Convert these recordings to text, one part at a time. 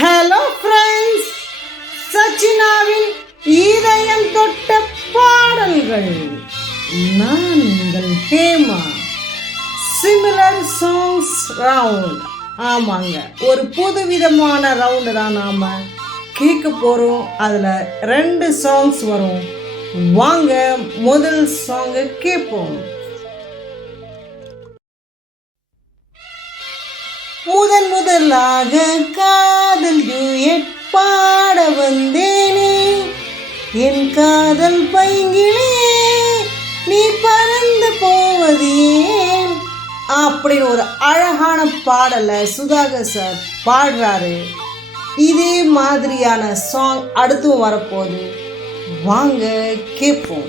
Hello friends, சச்சினாவின் இதயம் தொட்ட பாடல்கள். நான் உங்கள் ஹேமா. Similar songs round. ஆமாங்க, ஒரு புதுவிதமான ரவுண்டு தான் நாம் கேட்க போகிறோம். அதில் 2 சாங்ஸ் வரும். வாங்க முதல் சாங்கை கேட்போம். முதலாக காதல் டுயட் பாட வந்தேனே, என் காதல் பைங்கிலே நீ பறந்து போவதேன் அப்படின்னு ஒரு அழகான பாடலை சுதாகர் சார் பாடுறாரு. இதே மாதிரியான சாங் அடுத்தும் வரப்போகுது. வாங்க கேட்போம்.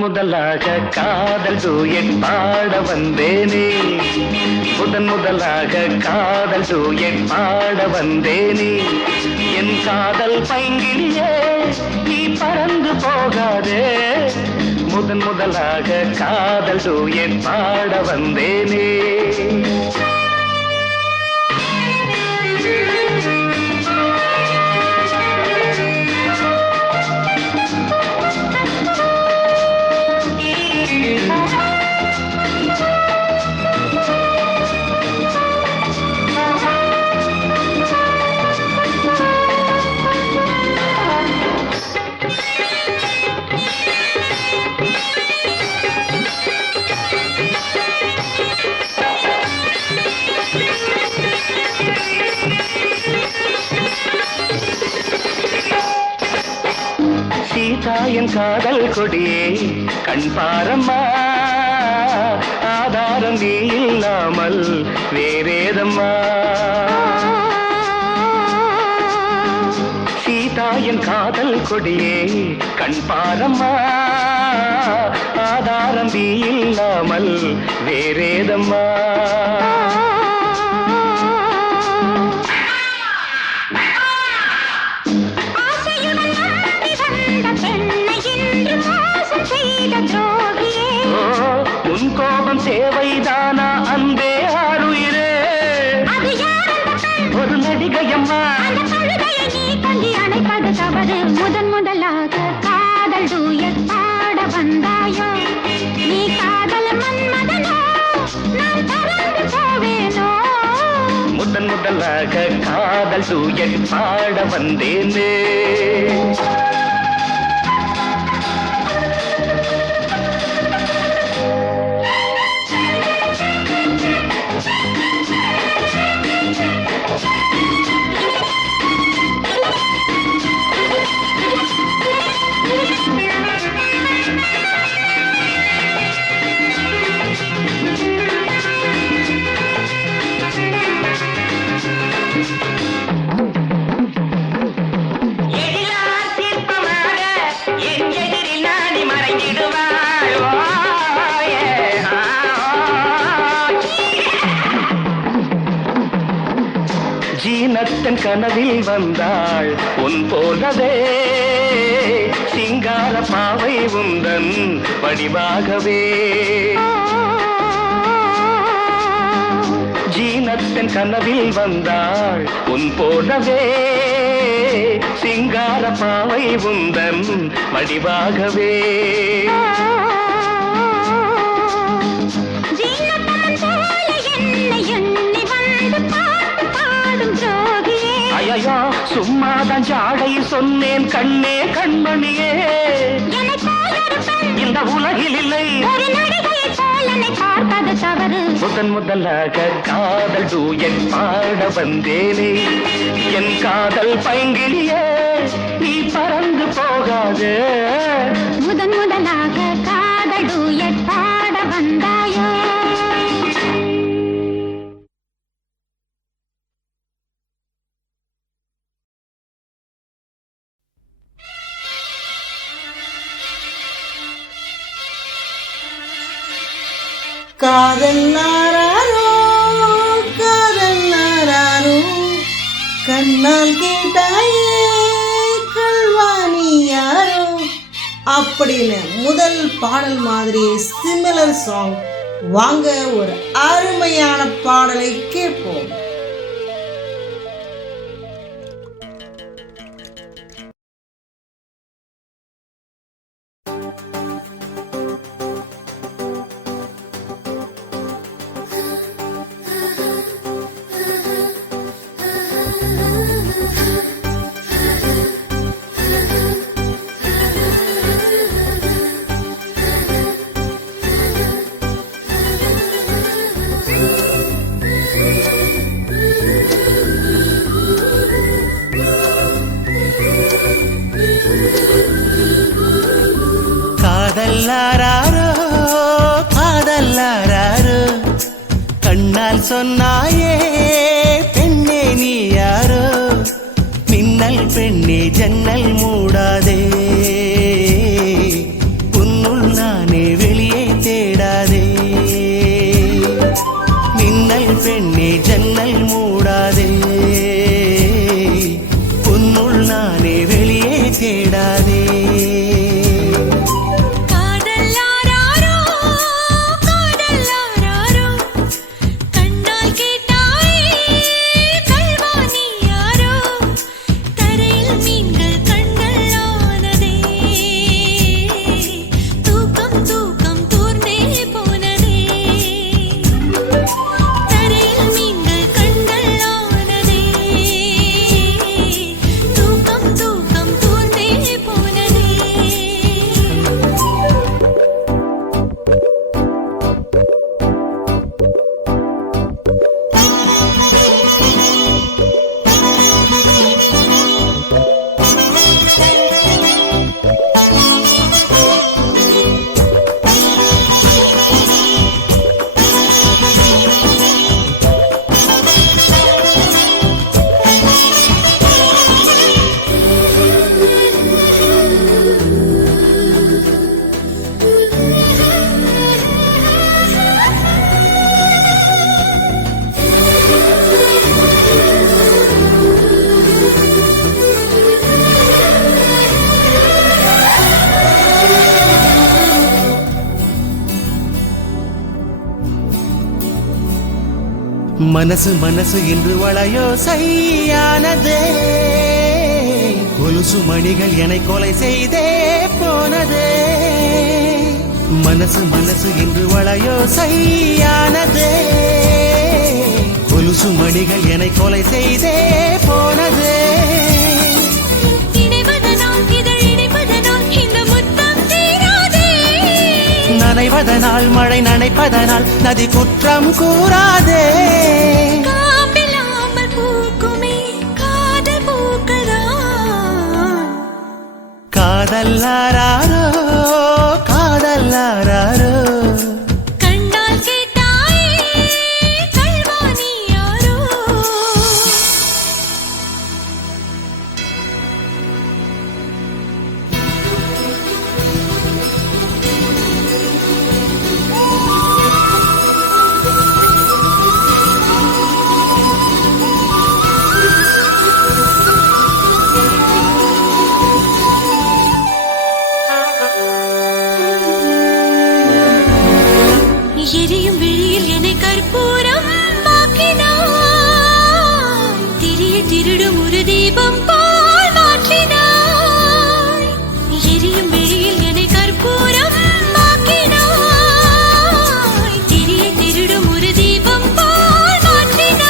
முதலாக காதல் டூயட் பாட வந்தேனே, முதலாக காதல் டூயட் பாட வந்தேனே, என் காதல் பைங்கிலியே நீ பறந்து போகாதே, முதலாக காதல் டூயட் பாட வந்தேனே. சீதாயன் காதல் கொடியே கண் பாரம்மா, ஆதாரம் நீ இல்லாமல் வேறேதம்மா. சீதாயன் காதல் கொடியே கண் பாரம்மா, ஆதாரம் நீ இல்லாமல் வேறேதம்மா. உன் கோபம் தேவைதானா அன்பே ஆருயிரே, ஒரு நடிகையம்மா அணைப்பது தவறு. முதலாக காதல் டூயட் பாட வந்தாயோ, நீ காதல் மன்மதனோ நான் பறந்து போவேனோ. முதலாக காதல் டூயட் பாட வந்தேனே. ஜீனத்தன் கனவில் வந்தாள் உன் போலவே, சிங்கார பாவை உந்தன் வடிவாகவே. ஜீனத்தன் கனவில் வந்தாள் உன் போலவே, சிங்கார பாவை உந்தன் வடிவாகவே. ஐயோ, சும்மாதான் ஜாடை சொன்னேன் கண்ணே கண்மணியே, எனக்கு இந்த உலகில் இல்லை. ஒரு நடிகையை போல் என்னை பார்ப்பது தவறு. முதன் முதலாக காதல் டூயட் பாட வந்தேனே. என் காதல் பைங்கிலியே நீ பறந்து போகாதே. முதன் முதலாக காதல் டூயட் பாட வந்தாயோ. காதல் நாராரோ காதல் நாராரோ கண்ணால் கேட்டாயே கல்வாணி யாரோ அப்படின்னு முதல் பாடல் மாதிரி சிமிலர் சாங். வாங்க ஒரு அருமையான பாடலை கேட்போம். காதல்லாரோ காதல்லாரோ கண்ணால் சொன்னாயே பெண்ணே நீ யாரோ. மின்னல் பெண்ணே ஜன்னல் மூடாதே, உன்னுள் நானே வெளியே தேடாதே. மின்னல் பெண்ணே ஜன்னல் மூடாதே, உன்னுள் நானே வெளியே தேடாதே. மனசு மனசு என்று வளையோ சையானதே, கொலுசு மணிகள் என்னை கொலை செய்தே போனதே. மனசு மனசு என்று வளையோ சையானதே, கொலுசு மணிகள் என்னை கொலை செய்தே போனதே. நனைவதனால் மழை நனைப்பதனால் நதி குற்றம் கூறாதே. காதல்லாரோ காதல்லாரோ கண்ணால் கேட்டாயே கல்வாணி யாரோ. எரியும் விழியில் என்னை கற்பூரம் ஆக்கினாய், திரிய திருடும் ஒரு தீபம் போல் மாற்றினாய். எரியும் விழியில் என்னை கற்பூரம் ஆக்கினாய், திரிய திருடும் ஒரு தீபம் போல் மாற்றினாய்.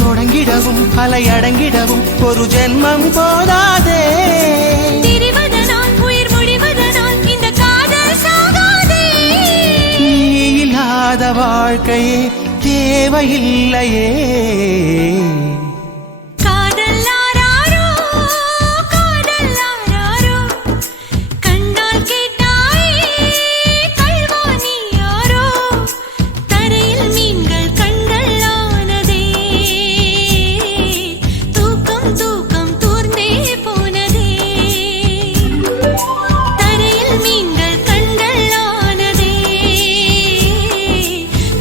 தொடங்கிடவும் அலையடங்கிடவும் ஒரு ஜென்மம் போதாதே. திரிவதனால் உயிர் முடிவதனால் இல்லாத வாழ்க்கையே தேவையில்லையே. காதல் ஆராரோ காதல் ஆராரோ கண்ணால் கேட்டாயே கள்வானி யாரோ தரையில் மீன்கள் கண்கள் ஆனதே தூக்கம் தூக்கம் தூர்ந்தே போனதே தரையில் மீன்கள் கண்கள் ஆனதே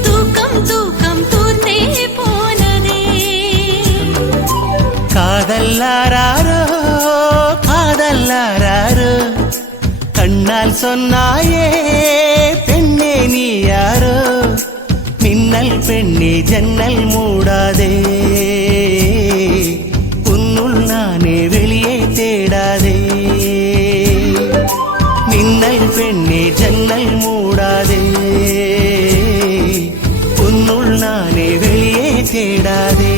தூக்கம் தூக்கம் தூர்ந்தே போனதே. காதல்லாரோ காதல்லாரோ கண்ணால் சொன்னாயே பெண்ணே நீ யாரோ மின்னல் பெண்ணே ஜன்னல் மூடாதே உன்னுள் நானே வெளியே தேடாதே மின்னல் பெண்ணே ஜன்னல் மூடாதே உன்னுள் நானே வெளியே தேடாதே.